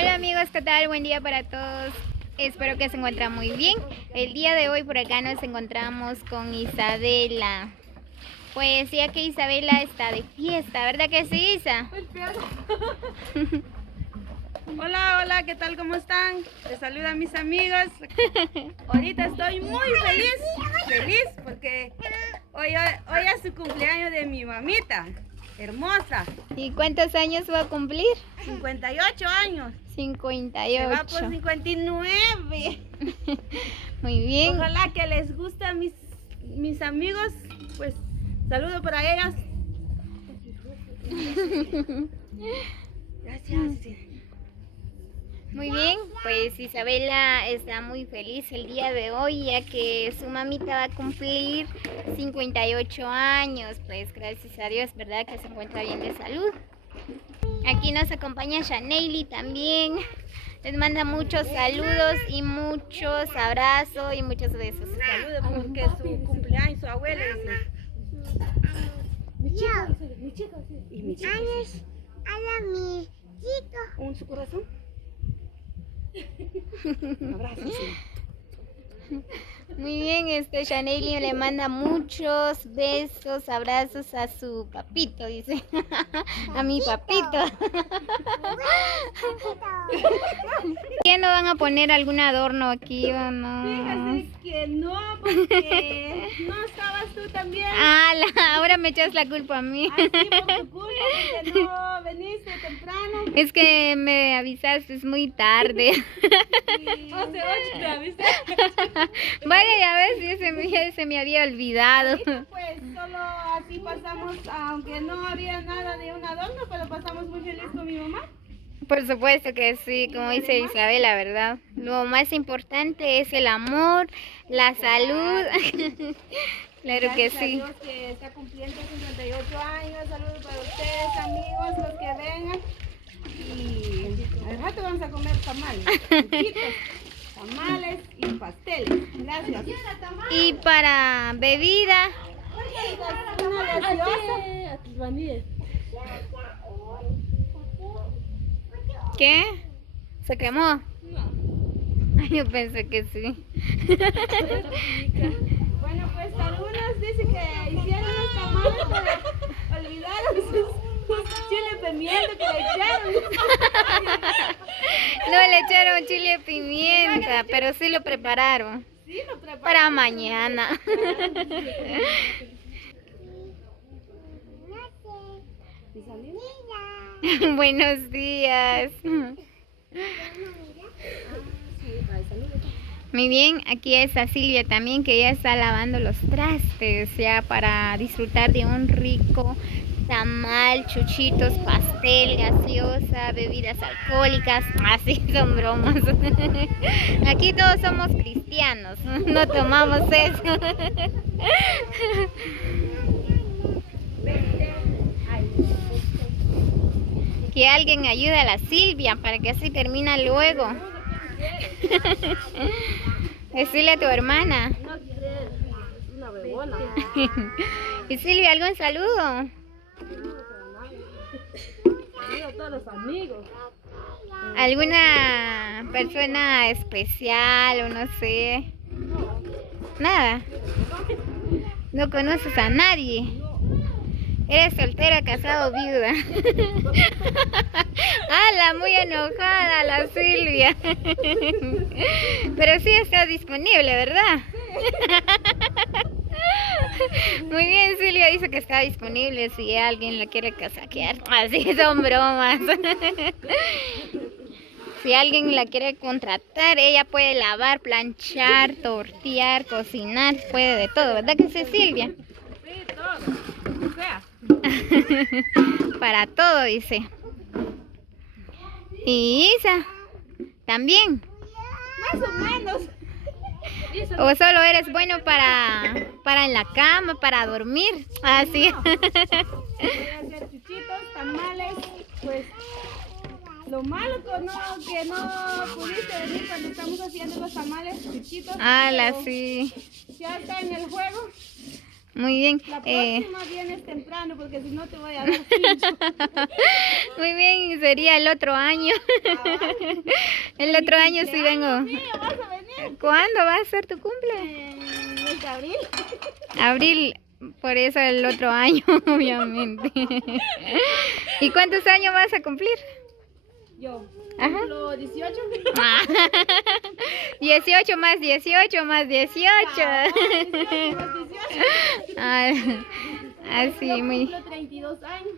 Hola amigos, ¿qué tal? Buen día para todos. Espero que se encuentren muy bien. El día de hoy por acá nos encontramos con Isabela. Pues ya que Isabela está de fiesta, ¿verdad que sí, Isa? Hola, hola, ¿qué tal? ¿Cómo están? Les saludan mis amigos. Ahorita estoy muy feliz porque hoy es su cumpleaños de mi mamita, hermosa. ¿Y cuántos años va a cumplir? 58 años. 58. Se va por 59. Muy bien. Ojalá que les guste a mis amigos. Pues saludo para ellos. Gracias. Muy bien, pues Isabela está muy feliz el día de hoy ya que su mamita va a cumplir 58 años. Pues gracias a Dios, ¿verdad? Que se encuentra bien de salud. Aquí nos acompaña Shaneili también. Les manda muchos saludos y muchos abrazos y muchos besos. Saludos porque su cumpleaños, su abuela dice. Mi chico. Y mi chico. Mi chico. ¿Un su corazón? Abrazos. Muy bien, Shaneili le manda muchos besos, abrazos a su papito, dice. A mi papito. ¿Qué no van a poner algún adorno aquí o no? Fíjate que no, porque no estabas tú también. Ahora me echas la culpa a mí. Así por tu culpa, porque no veniste temprano. Es que me avisaste, es muy tarde. Hace 8 me avisaste. Vaya, ya ves, ya se me había olvidado. Ahorita, pues solo así pasamos, aunque no había nada de un adorno, pero pasamos muy feliz con mi mamá. Por supuesto que sí, como dice Isabela, ¿verdad? Lo más importante es el amor, la salud. Claro que Gracias a sí. Dios que está cumpliendo 58 años. Saludos para ustedes, amigos, los que vengan. Y al rato vamos a comer tamales, chiquitos, tamales y pasteles. Gracias. Y para bebida, Una gaseosa. ¿qué? ¿Se quemó? No. Yo pensé que sí. Bueno, pues algunos dicen que hicieron los tamales, pero olvidaron sus chile pimiento que le echaron. No le echaron chile pimienta, pero sí lo prepararon. Sí, lo prepararon. Para mañana. Buenos días. Muy bien, aquí está Silvia también, que ya está lavando los trastes ya para disfrutar de un rico tamal, chuchitos, pastel, gaseosa, bebidas alcohólicas. Así son bromas. Aquí todos somos cristianos, no tomamos eso. Que alguien ayude a la Silvia para que así termina luego. Decirle a tu hermana. Una bebona. Y Silvia, ¿algún saludo? Saludos a todos los amigos. ¿Alguna persona especial o no sé? Nada. ¿No conoces a nadie? Eres soltera, casado, viuda. ¡Hala! Muy enojada la Silvia. Pero sí está disponible, ¿verdad? Muy bien, Silvia dice que está disponible si alguien la quiere casaquear. Así son bromas. Si alguien la quiere contratar, ella puede lavar, planchar, tortear, cocinar, puede de todo, ¿verdad que sí, Silvia? Sí, todo. O sea. Para todo, dice. Y Isa, también. Más o menos. ¿O solo eres bueno para en la cama, para dormir? Así. Voy a hacer chuchitos, tamales, pues lo malo que no pudiste venir cuando estamos haciendo los tamales, chuchitos. ¡Hala, pero sí! ya está en el juego. Muy bien. La próxima vienes temprano porque si no te voy a dar pincho. Muy bien, sería el otro año. El otro año sí vengo. Mío, vas a venir ¿Cuándo va a ser tu cumple? en el mes de abril. Abril, por eso el otro año, obviamente. ¿Y cuántos años vas a cumplir? Yo Ajá. cumplo 18. 18 más 18 más 18. Ah, así, Yo muy, cumplo 32 años.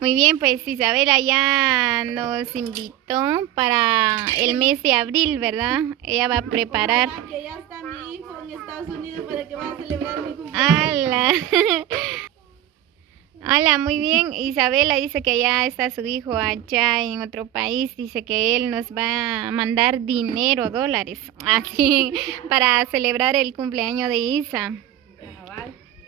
muy bien, pues Isabela ya nos invitó para el mes de abril, ¿verdad? Ella va a preparar. Ojalá que ya está mi hijo en Estados Unidos para que vaya a celebrar mi cumpleaños. ¡Hala! Hola, muy bien. Isabela dice que ya está su hijo allá en otro país. Dice que él nos va a mandar dinero, dólares, así, para celebrar el cumpleaños de Isa.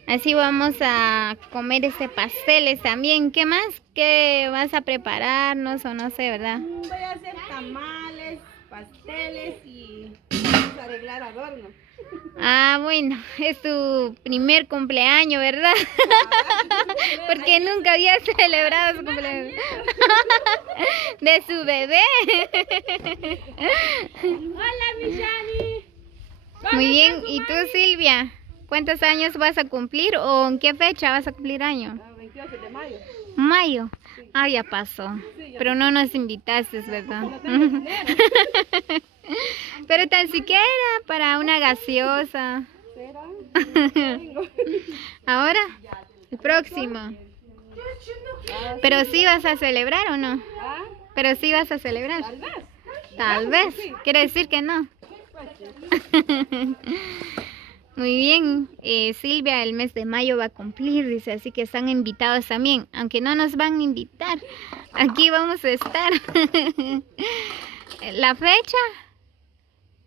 Así vamos a comer pasteles también. ¿Qué más? ¿Qué vas a prepararnos o no sé, verdad? Voy a hacer tamales, pasteles y vamos a arreglar adornos. Ah, bueno, es tu primer cumpleaños, ¿verdad? Porque nunca había celebrado su cumpleaños. De su bebé. Hola, mi Shani. Muy bien, ¿y tú, Silvia? ¿Cuántos años vas a cumplir o en qué fecha vas a cumplir año? 28 de mayo. Mayo. Ah, ya pasó. Pero no nos invitaste, ¿verdad? Pero tan siquiera para una gaseosa. ¿Será? Ahora, el próximo. Pero sí vas a celebrar o no? ¿Ah? Pero sí vas a celebrar. Tal vez. Tal vez. Quiere decir que no. Muy bien. Silvia el mes de mayo va a cumplir, dice, así que están invitados también. Aunque no nos van a invitar, aquí vamos a estar. ¿La fecha?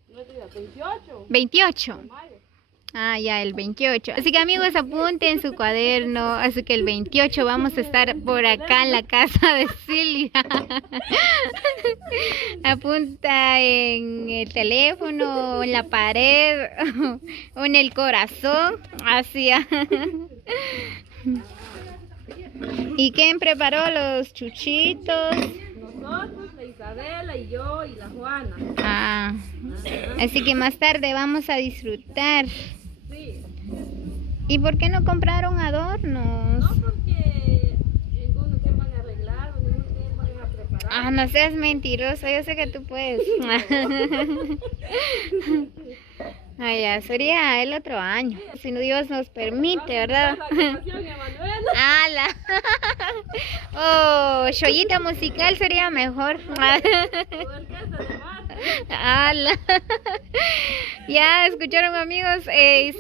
28 28. de mayo. Ah, ya, el 28. Así que amigos, apunten su cuaderno. Así que el 28 vamos a estar por acá en la casa de Silvia. Apunta en el teléfono, en la pared o en el corazón. Así. ¿Y quién preparó los chuchitos? Nosotros, la Isabela y yo y la Juana. Ah, así que más tarde vamos a disfrutar. Sí. ¿Y por qué no compraron adornos? No porque ninguno que van a arreglar o ninguno que van a preparar. Ah, no seas mentiroso, yo sé que tú puedes. Ah, ya, sería el otro año, si Dios nos permite, ¿verdad? La grabación, Emanuela. ¡Hala! Oh, chollita musical sería mejor. Orquesta de mar. ¡Hala! Ya escucharon, amigos,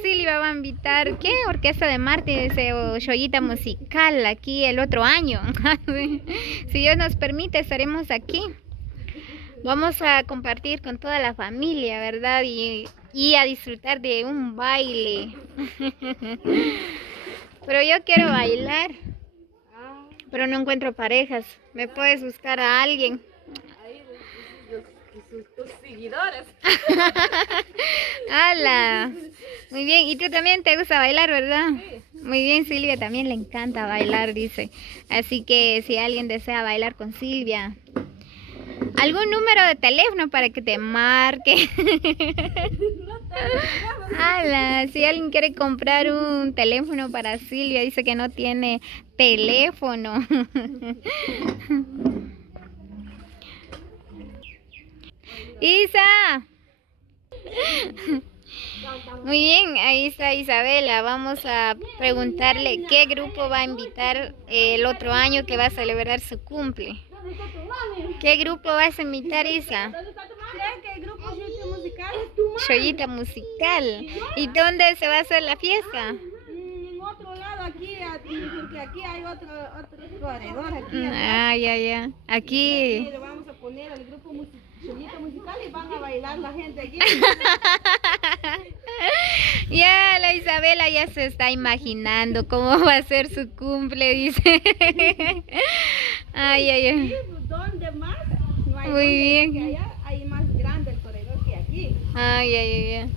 Silvia va a invitar, ¿qué? Orquesta de Marte, o chollita musical aquí el otro año. Si Dios nos permite, estaremos aquí. Vamos a compartir con toda la familia, ¿verdad? Y a disfrutar de un baile. Pero yo quiero bailar, pero no encuentro parejas. ¿Me puedes buscar a alguien? Ahí tus seguidores. ¡Hala! Muy bien, y tú también te gusta bailar, ¿verdad? Sí. Muy bien, Silvia también le encanta bailar, dice. Así que si alguien desea bailar con Silvia, ¿algún número de teléfono para que te marque? ¡Hala! Si alguien quiere comprar un teléfono para Silvia, dice que no tiene teléfono. Isa. Muy bien, ahí está Isabela. Vamos a preguntarle qué grupo va a invitar el otro año que va a celebrar su cumple. ¿Qué grupo vas a invitar, Isa? ¿Creen que el grupo Chollita Musical? Chollita musical. ¿Y dónde se va a hacer la fiesta? En otro lado, aquí, porque aquí hay otro corredor. Aquí, Ah, ya. Aquí. le vamos a poner al grupo Chollita Musical y van a bailar la gente aquí. Ya, la Isabela ya se está imaginando cómo va a ser su cumple, dice. Ay. ¿Dónde más? No hay Muy dónde, bien. porque allá hay más grande el corredor que aquí. Ay. Ajá.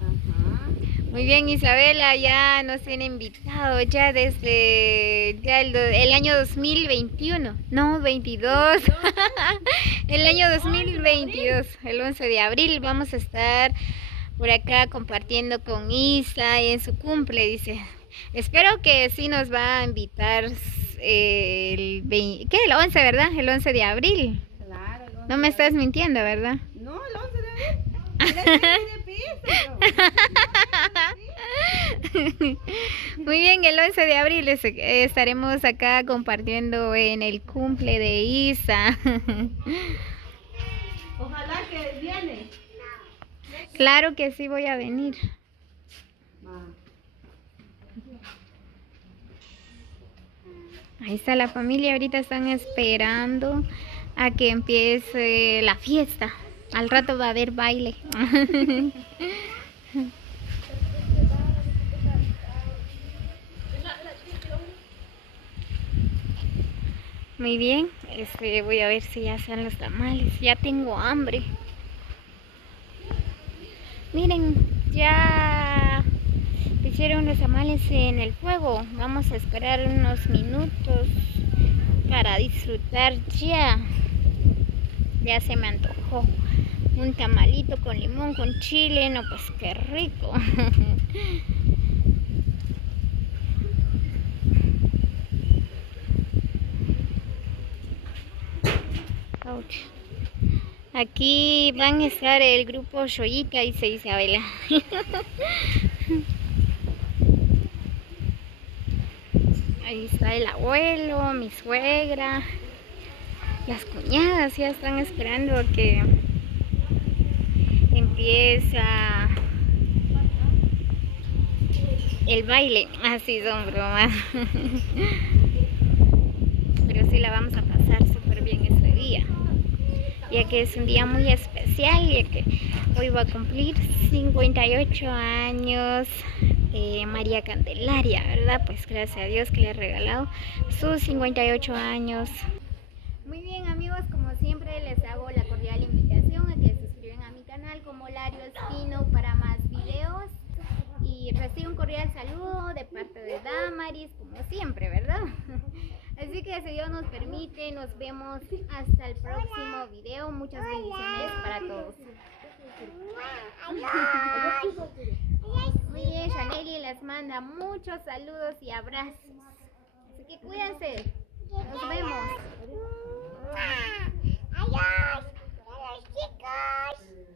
Muy bien, Isabela, ya nos tiene invitado ya desde ya el año 2021, no, 22, el año 2022, el 11 de abril vamos a estar por acá compartiendo con Isa en su cumple, dice. Espero que sí nos va a invitar ¿qué? El 11, ¿verdad? El 11 de abril. Claro, el 11 No me de estás abril. mintiendo, ¿verdad? No, el 11 de abril. Le pista, Muy bien, el 11 de abril estaremos acá compartiendo en el cumple de Isa. Ojalá que viene. Claro que sí voy a venir. Ahí está la familia, ahorita están esperando a que empiece la fiesta. Al rato va a haber baile. Muy bien, voy a ver si ya están los tamales. Ya tengo hambre. Miren, ya hicieron los tamales en el fuego. Vamos a esperar unos minutos para disfrutar ya. Ya se me antojó un tamalito con limón, con chile. No, pues qué rico. Ouch. Aquí van a estar el grupo Shoyika, dice Isabela. Ahí está el abuelo, mi suegra, las cuñadas ya están esperando a que empieza el baile. Así son bromas. Pero sí la vamos a pasar súper bien ese día, ya que es un día muy especial, ya que hoy va a cumplir 58 años María Candelaria, ¿verdad? Pues gracias a Dios que le ha regalado sus 58 años. Muy bien, amigos, como siempre les hago la cordial invitación a que se suscriban a mi canal como Lario Espino para más videos, y recibo un cordial saludo de parte de Damaris, como siempre, ¿verdad? Así que si Dios nos permite, nos vemos hasta el próximo video. Muchas bendiciones para todos. Muy bien, Chaneli les manda muchos saludos y abrazos. Así que cuídense. Nos vemos. Adiós. Adiós, chicos.